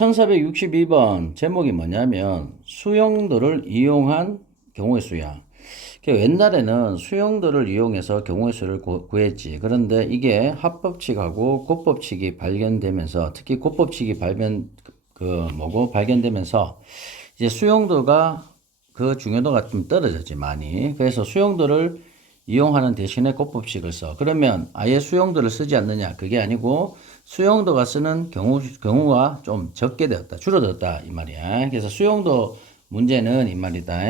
1462번 제목이 뭐냐면 수용도를 이용한 경우의 수야. 옛날에는 수용도를 이용해서 경우의 수를 구했지. 그런데 이게 합법칙하고 곱법칙이 발견되면서 특히 곱법칙이 발견되면서 이제 수용도가 그 중요도가 좀 떨어졌지 많이. 그래서 수용도를 이용하는 대신에 곱법칙을 써. 그러면 아예 수용도를 쓰지 않느냐? 그게 아니고 수용도가 쓰는 경우가 좀 적게 되었다. 줄어들었다. 이 말이야. 그래서 수용도 문제는 이 말이다.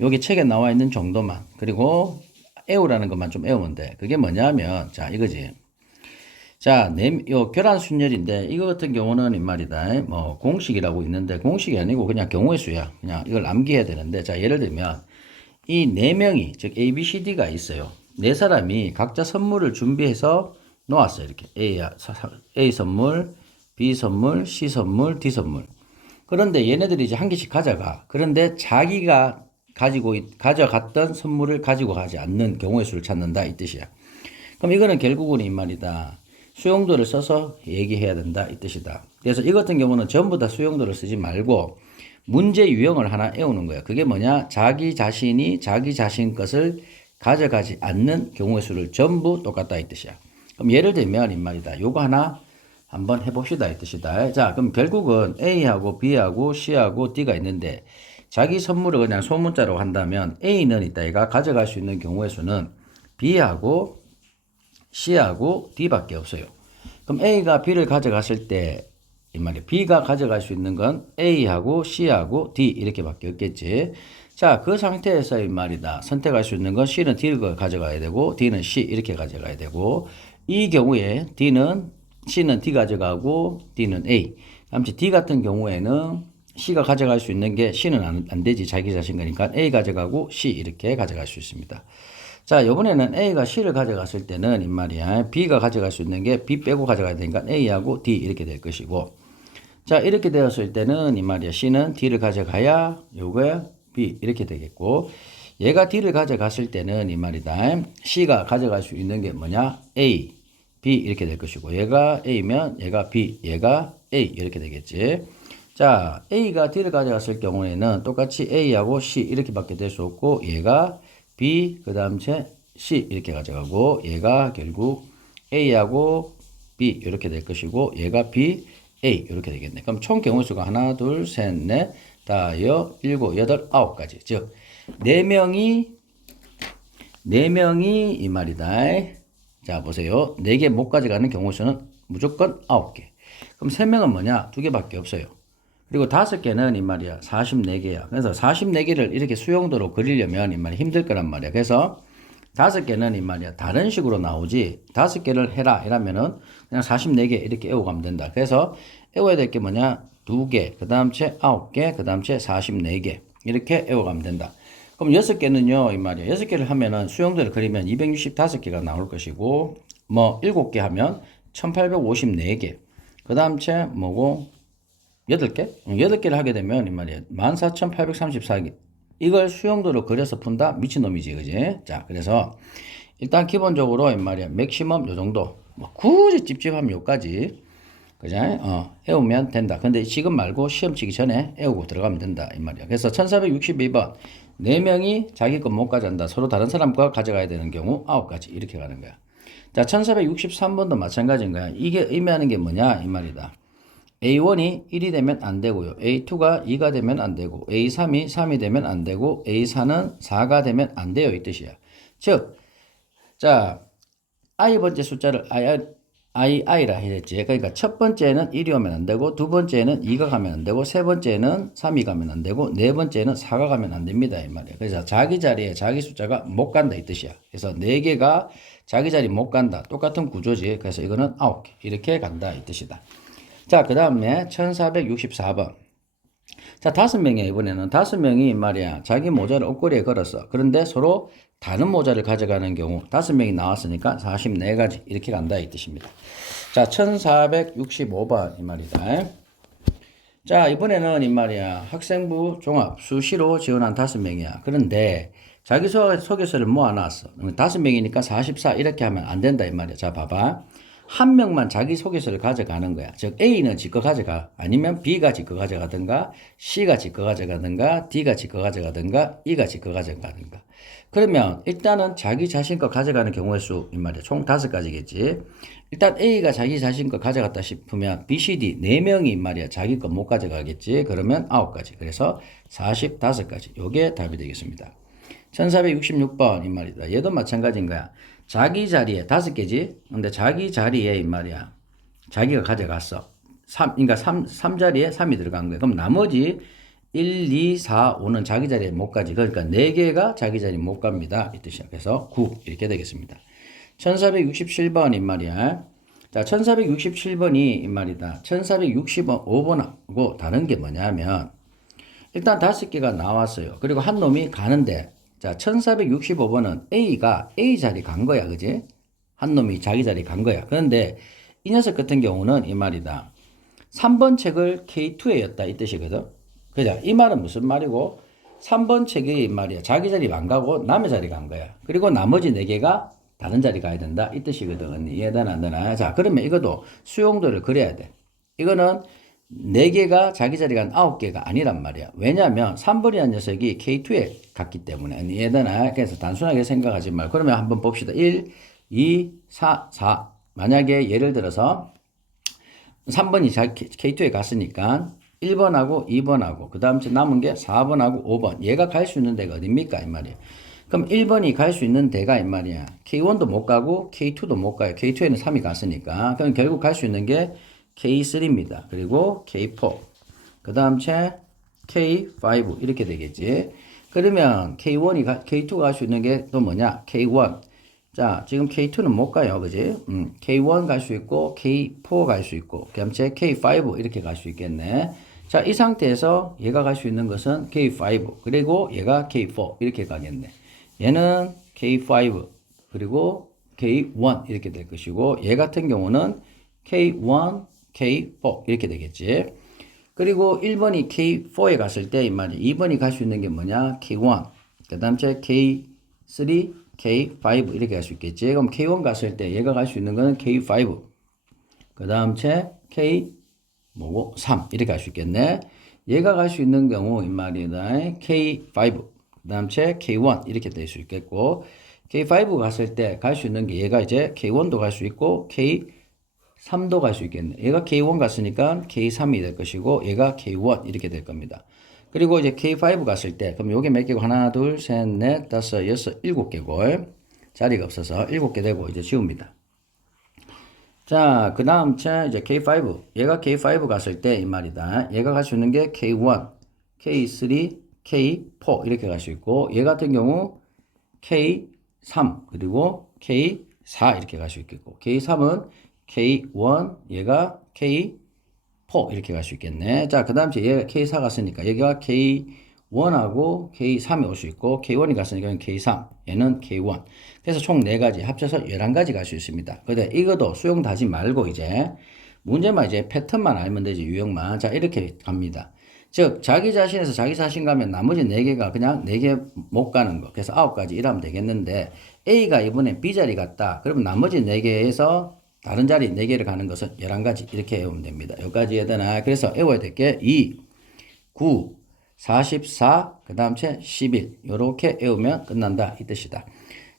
여기 책에 나와 있는 정도만. 그리고 애우라는 것만 좀 애우면 돼. 그게 뭐냐면, 자, 이거지. 자, 요 교란 순열인데, 이거 같은 경우는 이 말이다. 뭐, 공식이라고 있는데, 공식이 아니고 그냥 경우의 수야. 그냥 이걸 암기해야 되는데, 자, 예를 들면, 이 네 명이, 즉, A, B, C, D가 있어요. 네 사람이 각자 선물을 준비해서 놓았어요. 이렇게. A 선물, B 선물, C 선물, D 선물. 그런데 얘네들이 이제 한 개씩 가져가. 그런데 자기가 가져갔던 선물을 가지고 가지 않는 경우의 수를 찾는다. 이 뜻이야. 그럼 이거는 결국은 이 말이다. 수용도를 써서 얘기해야 된다. 이 뜻이다. 그래서 이 같은 경우는 전부 다 수용도를 쓰지 말고 문제 유형을 하나 외우는 거야. 그게 뭐냐? 자기 자신이 자기 자신 것을 가져가지 않는 경우의 수를 전부 똑같다. 이 뜻이야. 그럼 예를 들면 이 말이다. 요거 하나 한번 해봅시다. 이 뜻이다. 자, 그럼 결국은 A하고 B하고 C하고 D가 있는데 자기 선물을 그냥 소문자로 한다면 A는 이따 얘가 가져갈 수 있는 경우의 수는 B하고 C하고 D밖에 없어요. 그럼 A가 B를 가져갔을 때 이 말이야. B가 가져갈 수 있는 건 A하고 C하고 D 이렇게밖에 없겠지. 자, 그 상태에서 이 말이다. 선택할 수 있는 건 C는 D를 가져가야 되고 D는 C 이렇게 가져가야 되고 이 경우에 C는 D 가져가고 D는 A. 다음에 D 같은 경우에는 C가 가져갈 수 있는 게 C는 안 되지. 자기 자신 거니까 A 가져가고 C 이렇게 가져갈 수 있습니다. 자, 이번에는 A가 C를 가져갔을 때는 이 말이야. B가 가져갈 수 있는 게 B 빼고 가져가야 되니까 A하고 D 이렇게 될 것이고. 자, 이렇게 되었을 때는 이 말이야. C는 D를 가져가야 요거에 B 이렇게 되겠고. 얘가 D를 가져갔을 때는 이 말이다. C가 가져갈 수 있는 게 뭐냐? A, B 이렇게 될 것이고. 얘가 A면 얘가 B, 얘가 A 이렇게 되겠지. 자, A가 D를 가져갔을 경우에는 똑같이 A하고 C 이렇게밖에 될 수 없고 얘가 B, 그 다음에 C 이렇게 가져가고 얘가 결국 A하고 B 이렇게 될 것이고 얘가 B, A 이렇게 되겠네. 그럼 총 경우 수가 하나, 둘, 셋, 넷, 다섯, 일곱, 여덟, 아홉 가지. 즉, 네 명이 이 말이다. 자, 보세요. 4개 못 가져가는 경우 수는 무조건 9개. 그럼 3명은 뭐냐? 2개밖에 없어요. 그리고 5개는 이 말이야. 44개야. 그래서 44개를 이렇게 수용도로 그리려면 이 말이 힘들 거란 말이야. 그래서 5개는 이 말이야. 다른 식으로 나오지. 5개를 해라. 이러면은 그냥 44개 이렇게 외워가면 된다. 그래서 외워야 될 게 뭐냐? 2개, 그 다음 채 9개, 그 다음 채 44개. 이렇게 외워가면 된다. 그럼 6개는요, 이 말이야. 6개를 하면은 수용도를 그리면 265개가 나올 것이고, 뭐, 7개 하면 1854개. 그 다음 채 뭐고, 8개? 8개를 하게 되면 이 말이야. 14,834개. 이걸 수용도로 그려서 푼다? 미친놈이지, 그지? 자, 그래서 일단 기본적으로 이 말이야. 맥시멈 요 정도. 뭐 굳이 찝찝하면 요까지. 그죠? 외우면 된다. 근데 지금 말고 시험 치기 전에 외우고 들어가면 된다. 이 말이야. 그래서 1462번. 4명이 자기 것 못 가져간다. 서로 다른 사람 거 가져가야 되는 경우 9가지. 이렇게 가는 거야. 자, 1463번도 마찬가지인 거야. 이게 의미하는 게 뭐냐? 이 말이다. A1이 1이 되면 안 되고요. A2가 2가 되면 안 되고, A3이 3이 되면 안 되고, A4는 4가 되면 안 돼요. 이 뜻이야. 즉, 자, i번째 숫자를 i라 했지. 그러니까 첫 번째는 1이 오면 안 되고, 두 번째는 2가 가면 안 되고, 세 번째는 3이 가면 안 되고, 네 번째는 4가 가면 안 됩니다. 이 말이야. 그래서 자기 자리에 자기 숫자가 못 간다. 이 뜻이야. 그래서 4개가 자기 자리 못 간다. 똑같은 구조지. 그래서 이거는 9개. 이렇게 간다. 이 뜻이다. 자, 그 다음에 1464번. 자, 5명이야, 이번에는. 5명이 말이야. 자기 모자를 옷걸이에 걸었어. 그런데 서로 다른 모자를 가져가는 경우 5명이 나왔으니까 44가지. 이렇게 간다, 이 뜻입니다. 자, 1465번, 이 말이다. 자, 이번에는 이 말이야. 학생부 종합 수시로 지원한 5명이야. 그런데 자기소개서를 모아놨어. 5명이니까 44 이렇게 하면 안 된다, 이 말이야. 자, 봐봐. 한 명만 자기소개서를 가져가는 거야. 즉 A는 지 거 가져가, 아니면 B가 지 거 가져가든가, C가 지 거 가져가든가, D가 지 거 가져가든가, E가 지 거 가져가든가. 그러면 일단은 자기 자신 거 가져가는 경우의 수 이 말이야. 총 5가지겠지. 일단 A가 자기 자신 거 가져갔다 싶으면 B, C, D 4명이 이 말이야. 자기 거 못 가져가겠지. 그러면 9가지. 그래서 45가지. 요게 답이 되겠습니다. 1466번 이 말이다. 얘도 마찬가지인 거야. 자기 자리에 5개지. 근데 자기 자리에 이 말이야. 자기가 가져갔어. 그러니까 3자리에 3이 들어간 거야. 그럼 나머지 1, 2, 4, 5는 자기 자리에 못 가지. 그러니까 4개가 자기 자리에 못 갑니다. 이 뜻이야. 그래서 9 이렇게 되겠습니다. 1467번 이 말이야. 자, 1467번이 이 말이다. 1465번하고 다른 게 뭐냐면 일단 5개가 나왔어요. 그리고 한 놈이 가는데 자, 1465번은 A가 A 자리 간 거야. 그지? 한 놈이 자기 자리 간 거야. 그런데 이 녀석 같은 경우는 이 말이다. 3번 책을 K2에 였다. 이 뜻이거든. 그죠? 이 말은 무슨 말이고 3번 책이 이 말이야. 자기 자리 안 가고 남의 자리 간 거야. 그리고 나머지 4개가 다른 자리 가야 된다. 이 뜻이거든. 이해되나 안 되나? 자, 그러면 이것도 수용도를 그려야 돼. 이거는 4개가 자기 자리가 한 9개가 아니란 말이야. 왜냐하면 3번이라는 녀석이 K2에 갔기 때문에. 이해되나? 그래서 단순하게 생각하지 말고. 그러면 한번 봅시다. 1, 2, 4, 4. 만약에 예를 들어서 3번이 K2에 갔으니까 1번하고 2번하고 그 다음 남은 게 4번하고 5번. 얘가 갈 수 있는 데가 어딥니까? 이 말이야. 그럼 1번이 갈 수 있는 데가 이 말이야. K1도 못 가고 K2도 못 가요. K2에는 3이 갔으니까. 그럼 결국 갈 수 있는 게 K3입니다. 그리고 K4. 그 다음 채 K5 이렇게 되겠지. 그러면 K2가 갈 수 있는 게 또 뭐냐? K1. 자, 지금 K2는 못 가요. 그지? K1 갈 수 있고 K4 갈 수 있고 그 다음 채 K5 이렇게 갈 수 있겠네. 자, 이 상태에서 얘가 갈 수 있는 것은 K5 그리고 얘가 K4 이렇게 가겠네. 얘는 K5 그리고 K1 이렇게 될 것이고 얘 같은 경우는 K1, K4 이렇게 되겠지. 그리고 1번이 K4에 갔을 때 이 말이 2번이 갈 수 있는 게 뭐냐? K1 그 다음 째 K3, K5 이렇게 갈 수 있겠지. 그럼 K1 갔을 때 얘가 갈 수 있는 거는 K5 그 다음 채 K 3 이렇게 갈 수 있겠네. 얘가 갈 수 있는 경우 이 말이다. K5 그 다음 채 K1 이렇게 될 수 있겠고 K5 갔을 때 갈 수 있는 게 얘가 이제 K1도 갈 수 있고 K3도 갈 수 있겠네. 얘가 K1 갔으니까 K3이 될 것이고 얘가 K1 이렇게 될 겁니다. 그리고 이제 K5 갔을 때 그럼 요게 몇 개고 하나 둘 셋 넷 다섯 여섯 7개고 자리가 없어서 7개 되고 이제 지웁니다. 자, 그 다음 이제 K5. 얘가 K5 갔을 때 이 말이다. 얘가 갈 수 있는 게 K1, K3, K4 이렇게 갈 수 있고 얘 같은 경우 K3 그리고 K4 이렇게 갈 수 있겠고 K3은 K1 얘가 K4 이렇게 갈 수 있겠네. 자, 그 다음 얘가 K4 갔으니까 얘가 K1하고 K3이 올 수 있고 K1이 갔으니까 K3 얘는 K1 그래서 총 4가지 합쳐서 11가지 갈 수 있습니다. 근데 이것도 수용 다지 말고 이제 문제만 이제 패턴만 알면 되지 유형만. 자, 이렇게 갑니다. 즉 자기 자신에서 자기 자신 가면 나머지 4개가 그냥 4개 못 가는 거. 그래서 9가지 일하면 되겠는데 A가 이번에 B자리 갔다. 그러면 나머지 4개에서 다른 자리 4개를 가는 것은 11가지 이렇게 외우면 됩니다. 여기까지 해야 되나? 그래서 외워야 될 게 2, 9, 44, 그 다음 채 11 요렇게 외우면 끝난다 이 뜻이다.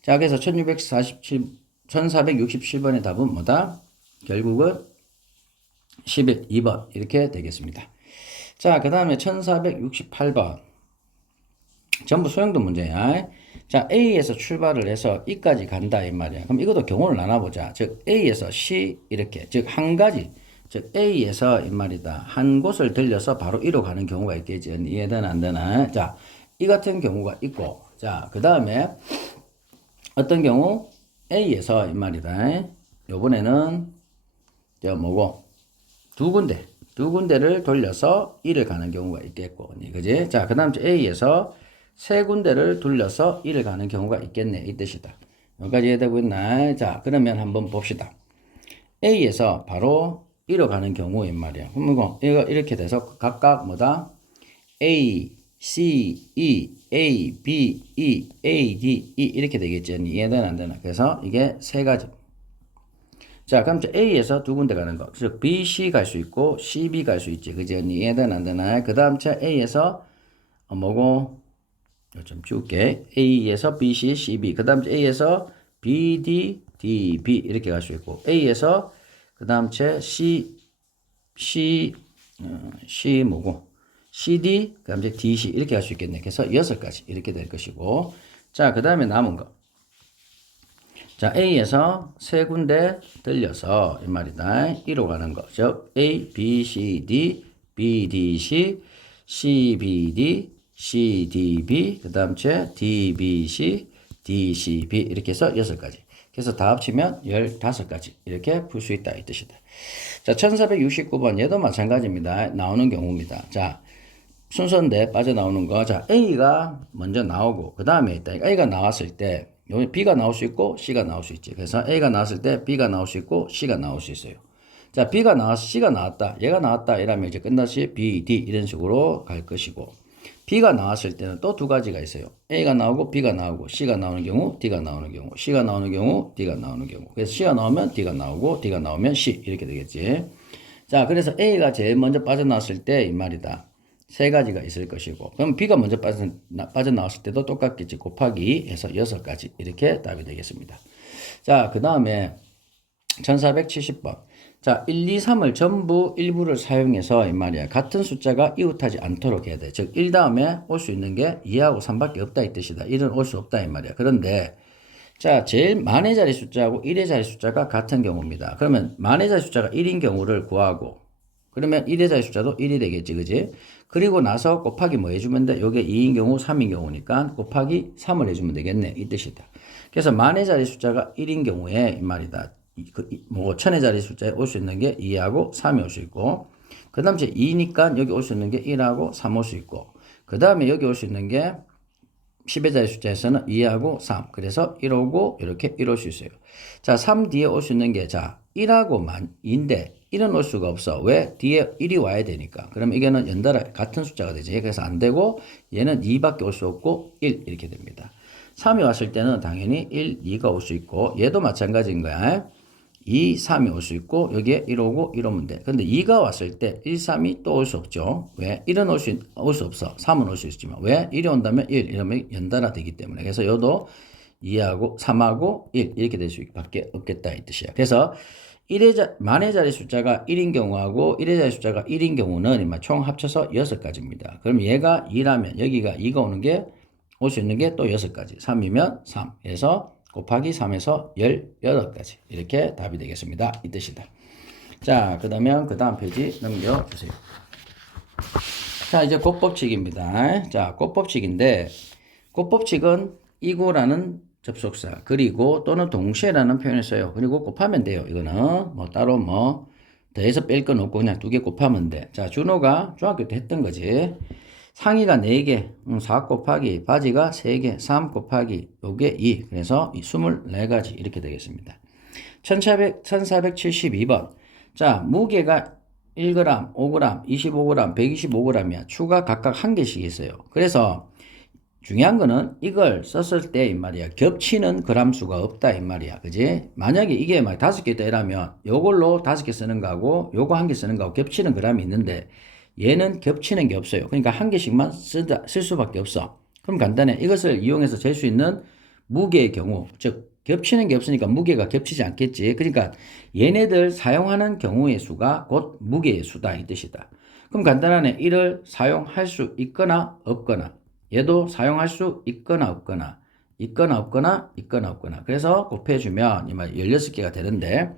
자, 그래서 1467번의 답은 뭐다? 결국은 11, 2번 이렇게 되겠습니다. 자, 그 다음에 1468번 전부 소형도 문제야. 자, A에서 출발을 해서 E까지 간다 이 말이야. 그럼 이것도 경우를 나눠보자. 즉 A에서 C 이렇게 즉 한 가지 즉 A에서 이 말이다. 한 곳을 들려서 바로 E로 가는 경우가 있겠지. 이해되나 안 되나? 자, 이 같은 경우가 있고 자, 그 다음에 어떤 경우 A에서 이 말이다. 요번에는 저 뭐고 두 군데를 돌려서 E를 가는 경우가 있겠고 그지? 자, 그 다음 A에서 세 군데를 돌려서 E를 가는 경우가 있겠네 이 뜻이다. 여기까지 이해되고 있나? 자, 그러면 한번 봅시다. A에서 바로 E로 가는 경우인 말이야. 그럼 이거 이렇게 돼서 각각 뭐다? A, C, E, A, B, E, A, D, E 이렇게 되겠지. 이해되나 안 되나? 그래서 이게 3가지. 자, 그럼 이제 A에서 두 군데 가는 거. 즉, B, C 갈 수 있고, C, B 갈 수 있지. 그지? 이해되나, 안 되나? 그 다음 차 A에서, 뭐고, 좀 지울게. A에서 B, C, C, B. 그 다음 A에서 B, D, D, B. 이렇게 갈 수 있고, A에서, 그 다음 차 C 뭐고, CD, 그 다음 DC. 이렇게 갈 수 있겠네. 그래서 6가지. 이렇게 될 것이고. 자, 그 다음에 남은 거. 자, A에서 세 군데 들려서 이 말이다. 1로 가는 거. 즉 A, B, C, D, B, D, C, C, B, D, C, D, B, 그 다음 째 D, B, C, D, C, B 이렇게 해서 6가지. 그래서 다 합치면 15가지 이렇게 풀 수 있다 이 뜻이다. 자, 1469번 얘도 마찬가지입니다. 나오는 경우입니다. 자, 순서인데 빠져나오는 거. 자, A가 먼저 나오고 그 다음에 있다. A가 나왔을 때 여기 B가 나올 수 있고 C가 나올 수 있지. 그래서 A가 나왔을 때 B가 나올 수 있고 C가 나올 수 있어요. 자, B가 나와서 C가 나왔다. 얘가 나왔다. 이러면 이제 끝났이 B, D 이런 식으로 갈 것이고 B가 나왔을 때는 또 두 가지가 있어요. A가 나오고 B가 나오고 C가 나오는 경우, D가 나오는 경우, C가 나오는 경우, D가 나오는 경우. 그래서 C가 나오면 D가 나오고 D가 나오면 C 이렇게 되겠지. 자, 그래서 A가 제일 먼저 빠져나왔을 때 이 말이다. 세 가지가 있을 것이고 그럼 B가 먼저 빠져나왔을 때도 똑같겠지. 곱하기 해서 6가지 이렇게 답이 되겠습니다. 자, 그 다음에 1470번. 자, 1, 2, 3을 전부 일부를 사용해서 이 말이야. 같은 숫자가 이웃하지 않도록 해야 돼. 즉, 1 다음에 올 수 있는 게 2하고 3밖에 없다 이 뜻이다. 1은 올 수 없다 이 말이야. 그런데 자, 제일 만의 자리 숫자하고 1의 자리 숫자가 같은 경우입니다. 그러면 만의 자리 숫자가 1인 경우를 구하고 그러면 1의 자리 숫자도 1이 되겠지, 그지? 그리고 나서 곱하기 뭐 해주면 돼? 요게 2인 경우, 3인 경우니까 곱하기 3을 해주면 되겠네. 이 뜻이다. 그래서 만의 자리 숫자가 1인 경우에 이 말이다. 천의 자리 숫자에 올 수 있는 게 2하고 3이 올 수 있고, 그 다음 이제 2니까 여기 올 수 있는 게 1하고 3 올 수 있고, 그 다음에 여기 올 수 있는 게 10의 자리 숫자에서는 2하고 3. 그래서 1 오고 이렇게 1 올 수 있어요. 자, 3 뒤에 올 수 있는 게 자, 1하고 2인데 1은 올 수가 없어. 왜? 뒤에 1이 와야 되니까. 그럼 이게는 연달아 같은 숫자가 되지. 그래서 안 되고 얘는 2밖에 올 수 없고 1 이렇게 됩니다. 3이 왔을 때는 당연히 1, 2가 올 수 있고 얘도 마찬가지인 거야. 2, 3이 올 수 있고 여기에 1 오고 1 오면 돼. 근데 2가 왔을 때 1, 3이 또 올 수 없죠. 왜? 1은 올 수 없어. 3은 올 수 있지만 왜? 1이 온다면 1 이러면 연달아 되기 때문에. 그래서 여도 2하고 3하고 1 이렇게 될 수밖에 없겠다 이 뜻이야. 그래서 만의 자리 숫자가 1인 경우하고 1의 자리 숫자가 1인 경우는 총 합쳐서 6가지입니다. 그럼 얘가 2라면 여기가 2가 오는 게 올 수 있는 게 또 6가지. 3이면 3. 그래서 곱하기 3에서 18가지. 이렇게 답이 되겠습니다. 이 뜻이다. 자, 그러면 그 다음 페이지 넘겨주세요. 자, 이제 곱법칙입니다. 자, 곱법칙인데, 곱법칙은 이고라는 접속사, 그리고 또는 동시에라는 표현을 써요. 그리고 곱하면 돼요. 이거는 뭐 따로 뭐 더해서 뺄 건 없고 그냥 2개 곱하면 돼. 자, 준호가 중학교 때 했던 거지. 상의가 4개, 4 곱하기, 바지가 3개, 3 곱하기, 요게 2. 그래서 24가지 이렇게 되겠습니다. 1472번. 자, 무게가 1g, 5g, 25g, 125g이야. 추가 각각 1개씩 있어요. 그래서 중요한 거는 이걸 썼을 때 이 말이야. 겹치는 그람 수가 없다 이 말이야. 그지? 만약에 이게 막 5개 되라면 요걸로 5개 쓰는 거하고 요거 1개 쓰는 거하고 겹치는 그람이 있는데 얘는 겹치는 게 없어요. 그러니까 1개씩만 쓸 수밖에 없어. 그럼 간단해. 이것을 이용해서 잴 수 있는 무게의 경우, 즉 겹치는 게 없으니까 무게가 겹치지 않겠지. 그러니까 얘네들 사용하는 경우의 수가 곧 무게의 수다 이 뜻이다. 그럼 간단하네. 이를 사용할 수 있거나 없거나 얘도 사용할 수 있거나 없거나 있거나 없거나 있거나 없거나 그래서 곱해주면 이 말 16개가 되는데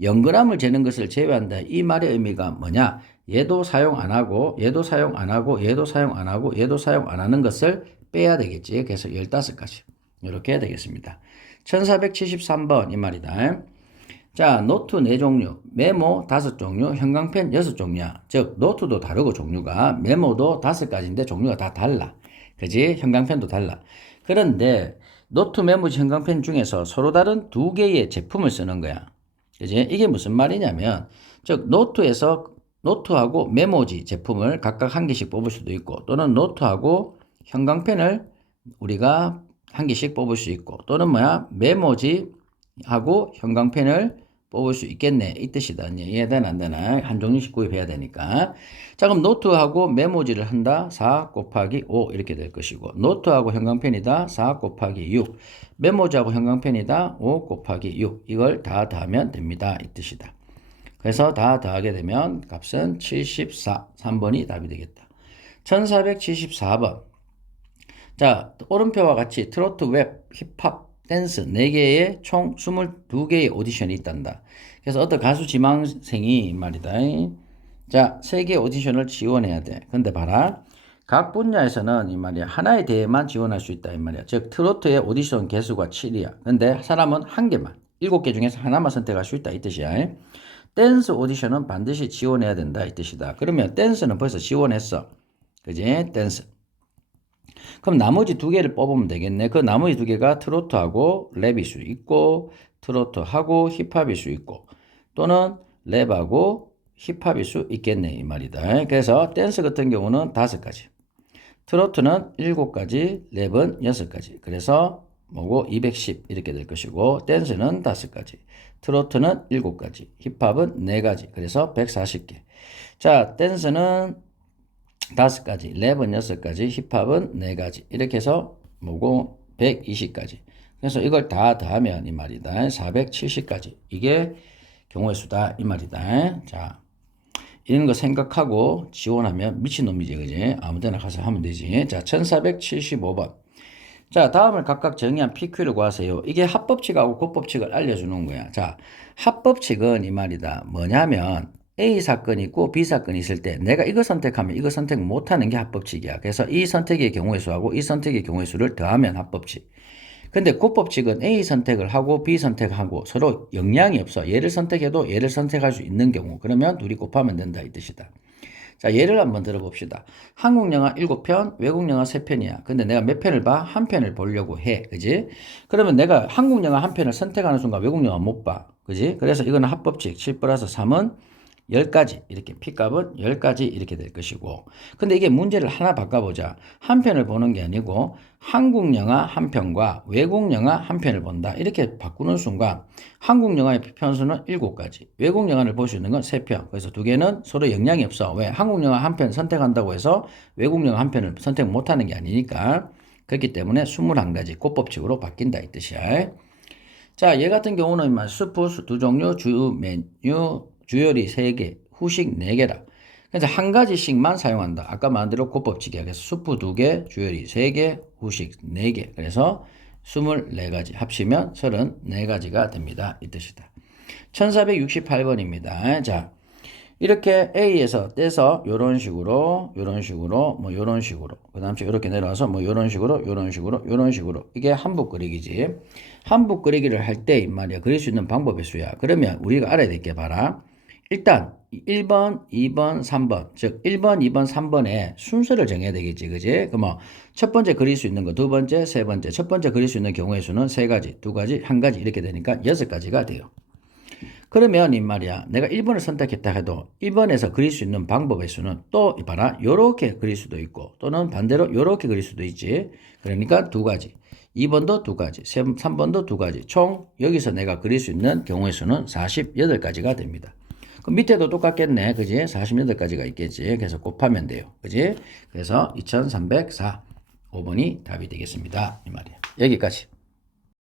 0g을 재는 것을 제외한다. 이 말의 의미가 뭐냐? 얘도 사용 안 하고 얘도 사용 안 하고 얘도 사용 안 하고 얘도 사용 안 하는 것을 빼야 되겠지. 그래서 15가지 이렇게 되겠습니다. 1473번 이 말이다. 자, 노트 4종류, 메모 5종류, 형광펜 6종류야. 즉 노트도 다르고 종류가 메모도 5가지인데 종류가 다 달라. 그지? 형광펜도 달라. 그런데 노트, 메모지, 형광펜 중에서 서로 다른 2개의 제품을 쓰는 거야. 그지? 이게 무슨 말이냐면 즉 노트하고 메모지 제품을 각각 1개씩 뽑을 수도 있고 또는 노트하고 형광펜을 우리가 1개씩 뽑을 수 있고 또는 메모지하고 형광펜을 뽑을 수 있겠네 이 뜻이다. 이해되나 안 되나? 한 종류씩 구입해야 되니까. 자, 그럼 노트하고 메모지를 한다. 4 곱하기 5 이렇게 될 것이고, 노트하고 형광펜이다. 4 곱하기 6. 메모지하고 형광펜이다. 5 곱하기 6. 이걸 다 더하면 됩니다 이 뜻이다. 그래서 다 더하게 되면 값은 74. 3번이 답이 되겠다. 1474번. 자, 오른표와 같이 트로트, 웹, 힙합, 댄스 4개의 총 22개의 오디션이 있단다. 그래서 어떤 가수 지망생이 말이다. 자, 3개의 오디션을 지원해야 돼. 근데 봐라. 각 분야에서는 이 말이야. 하나에 대해만 지원할 수 있다 이 말이야. 즉 트로트의 오디션 개수가 7이야. 근데 사람은 한 개만, 7개 중에서 하나만 선택할 수 있다 이 뜻이야. 댄스 오디션은 반드시 지원해야 된다 이 뜻이다. 그러면 댄스는 벌써 지원했어. 그지? 댄스. 그럼 나머지 2개를 뽑으면 되겠네. 그 나머지 2개가 트로트하고 랩일 수 있고, 트로트하고 힙합일 수 있고, 또는 랩하고 힙합일 수 있겠네 이 말이다. 그래서 댄스 같은 경우는 5가지, 트로트는 7가지, 랩은 6가지. 그래서 뭐고 210 이렇게 될 것이고, 댄스는 5가지, 트로트는 7가지, 힙합은 4가지. 그래서 140개. 자, 댄스는 5가지, 랩은 6가지, 힙합은 4가지. 이렇게 해서 뭐고 120가지. 그래서 이걸 다 더하면 이 말이다. 470가지. 이게 경우의 수다 이 말이다. 자, 이런 거 생각하고 지원하면 미친놈이지, 그지? 아무 데나 가서 하면 되지. 자, 1475번. 자, 다음을 각각 정의한 PQ를 구하세요. 이게 합법칙하고 곱법칙을 알려주는 거야. 자, 합법칙은 이 말이다. 뭐냐면 A 사건이 있고 B 사건이 있을 때 내가 이거 선택하면 이거 선택 못하는 게 합법칙이야. 그래서 이 선택의 경우의 수하고 이 선택의 경우의 수를 더하면 합법칙. 근데 곱법칙은 A 선택을 하고 B 선택하고 서로 영향이 없어. 얘를 선택해도 얘를 선택할 수 있는 경우. 그러면 둘이 곱하면 된다 이 뜻이다. 자, 예를 한번 들어봅시다. 한국 영화 7편, 외국 영화 3편이야. 근데 내가 몇 편을 봐? 한 편을 보려고 해. 그지? 그러면 내가 한국 영화 한 편을 선택하는 순간 외국 영화 못 봐. 그지? 그래서 이거는 합법칙 7 플러스 3은 10가지. 이렇게 P값은 10가지 이렇게 될 것이고. 근데 이게 문제를 하나 바꿔보자. 한 편을 보는 게 아니고 한국 영화 한 편과 외국 영화 한 편을 본다. 이렇게 바꾸는 순간 한국 영화의 편수는 7가지. 외국 영화를 볼 수 있는 건 3편. 그래서 2개는 서로 영향이 없어. 왜? 한국 영화 한 편 선택한다고 해서 외국 영화 한 편을 선택 못하는 게 아니니까. 그렇기 때문에 21가지 곱법칙으로 바뀐다 이 뜻이야. 자, 얘 같은 경우는 수프 2종류, 주 메뉴, 주요리 3개, 후식 4개라. 그래서 한 가지씩만 사용한다. 아까 말한 대로 곱법칙이야. 그래서 수프 2개, 주요리 3개, 후식 4개. 그래서 24가지 합치면 34가지가 됩니다. 이 뜻이다. 1468번입니다. 자, 이렇게 A에서 떼서 요런 식으로, 요런 식으로, 뭐 요런 식으로, 그 다음에 이렇게 내려와서 뭐 요런 식으로, 요런 식으로, 요런 식으로. 이게 한붓 그리기지. 한붓 그리기를 할 때 말이야. 그릴 수 있는 방법의 수야. 그러면 우리가 알아야 될 게 봐라. 일단 1번, 2번, 3번, 즉 1번, 2번, 3번에 순서를 정해야 되겠지, 그지? 그럼 첫 번째 그릴 수 있는 거, 두 번째, 세 번째. 첫 번째 그릴 수 있는 경우의 수는 3가지, 2가지, 1가지 이렇게 되니까 6가지가 돼요. 그러면 이 말이야. 내가 1번을 선택했다 해도 1번에서 그릴 수 있는 방법의 수는 또 봐라. 요렇게 그릴 수도 있고 또는 반대로 요렇게 그릴 수도 있지. 그러니까 2가지. 2번도 2가지, 3번도 2가지. 총 여기서 내가 그릴 수 있는 경우의 수는 48가지가 됩니다. 그럼 밑에도 똑같겠네. 그지? 48가지가 있겠지. 그래서 곱하면 돼요. 그지? 그래서 2304. 5번이 답이 되겠습니다. 이 말이야. 여기까지.